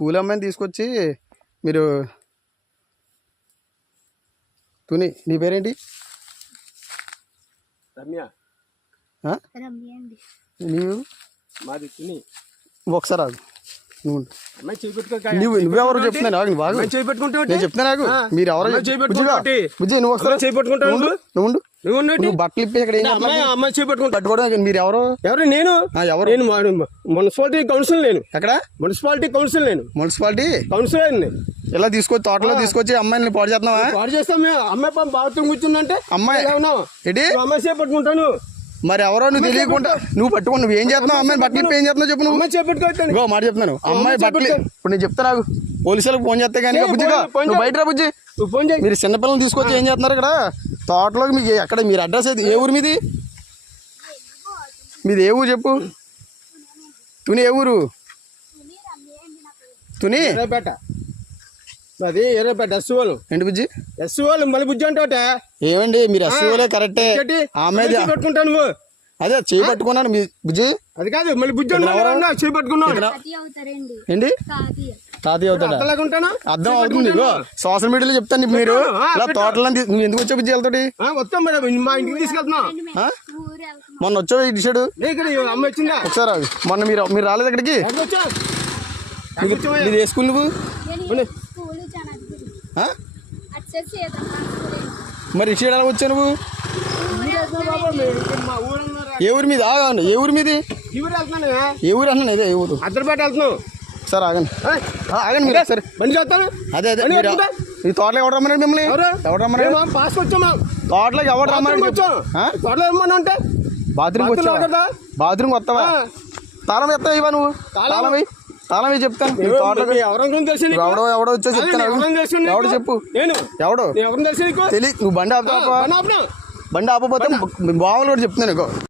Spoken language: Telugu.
పూల అమ్మాయిని తీసుకొచ్చి మీరు తుని నీ పేరేంటి? రమ్య. నీవు? మాది తుని. ఒకసారి ఆగు. నువ్వెవరు చెప్తున్నా నేను చెప్తున్నా నాకు మీరు ఎవరో బుజ్జి నువ్వు ఒకసారి నువ్వు బట్టలు ఇప్పి ఇక్కడ అమ్మాయి చేపట్టుకుంటా పట్టుకోవడం మీరు ఎవరు? నేను నేను మున్సిపాలిటీ కౌన్సిల్. నేను ఎక్కడ? Municipality council. నేను మున్సిపాలిటీ కౌన్సిలర్. ఇలా తీసుకొచ్చి తోటలో తీసుకొచ్చి అమ్మాయిని పాడు చేస్తున్నావా? పాడు చేస్తాం మేము. అమ్మాయి బాత్రూమ్ కూర్చుందంటే అమ్మాయి ఏంటి అమ్మాయి చేపట్టుకుంటాను. మరి ఎవరో నువ్వు తెలియకుండా నువ్వు పట్టుకుని నువ్వు ఏం చేస్తున్నావు? అమ్మాయి బట్టలు ఇప్పి ఏం చేస్తున్నావు చెప్పు. నువ్వు చేపట్టుకో మాట చెప్తున్నాను. అమ్మాయి బట్టలు ఇప్పుడు నేను చెప్తా నాకు పోలీసులకు ఫోన్ చేస్తే కానీ బుజ్జిగా నువ్వు బయట రా బుజ్జి. మీరు చిన్నపిల్లలు తీసుకొచ్చి ఏం చేస్తున్నారు ఇక్కడ తోటలోకి? మీకు ఎక్కడ మీరు అడ్రస్ అయితే ఏ ఊరు మీది? మీది ఏ ఊరు చెప్పు. తుని ఏ ఊరు? తుని అది ఎర్రపేట ఎస్సీఓలు. ఏంటి బుజ్జి? ఎస్సీఓలు మళ్ళీ బుజ్జి అంటే ఏమండి మీరు ఎస్సీఓలే కరెక్టే. ఆమె పట్టుకుంటాను నువ్వు అదే చేయి పట్టుకున్నాను మీ బుజ్జి. అది కాదు మళ్ళీ బుజ్జి చేయి పట్టుకున్నాను. ఏంటి తాతయ్య అవుతాడా? అర్థం అవుతుంది. సోషల్ మీడియాలో చెప్తాను మీరు ఇలా తోటలో నువ్వు ఎందుకు వచ్చావు బుజ్జి వెళ్తాడు? వస్తాం మేడం మా ఇంటికి తీసుకెళ్తున్నా. మొన్న వచ్చావు ఇటు సైడు అమ్మ వచ్చిందా ఒకసారి? మొన్న మీరు రాలేదు ఇక్కడికి? ఇది ఏ స్కూల్ నువ్వు? మరి ఇటు సైడ్ ఎలా వచ్చావు నువ్వు? ఏ ఊరి మీద? ఆగండి. ఏ ఊరి మీది? ఏ ఊరు అన్నా? ఇదే ఏ ఊరు? అద్దరిపేట వెళ్తున్నావు సార్. ఆగండి ఆగండి మీరు సరే బండి చేస్తాను. అదే అదే ఈ తోటలోకి ఎవరు రమ్మన్నాడు మిమ్మల్ని? ఎవరు రమ్మన్నాడు? పాస్ వచ్చామా తోటలోకి ఎవరు రమ్మన్నాడు? తోటలో ఏమన్నా అంటే బాత్రూమ్కి వచ్చావా? బాత్రూమ్కి వస్తావా? తాళం ఎత్తావు ఇవా నువ్వు? తాళం చెప్తాను. ఎవడో వచ్చా చెప్తాను. ఎవడు చెప్పు. ఎవడో తెలియదు. నువ్వు బండి ఆపుతావా? బండి ఆపపోతే బావలు కూడా చెప్తున్నాను.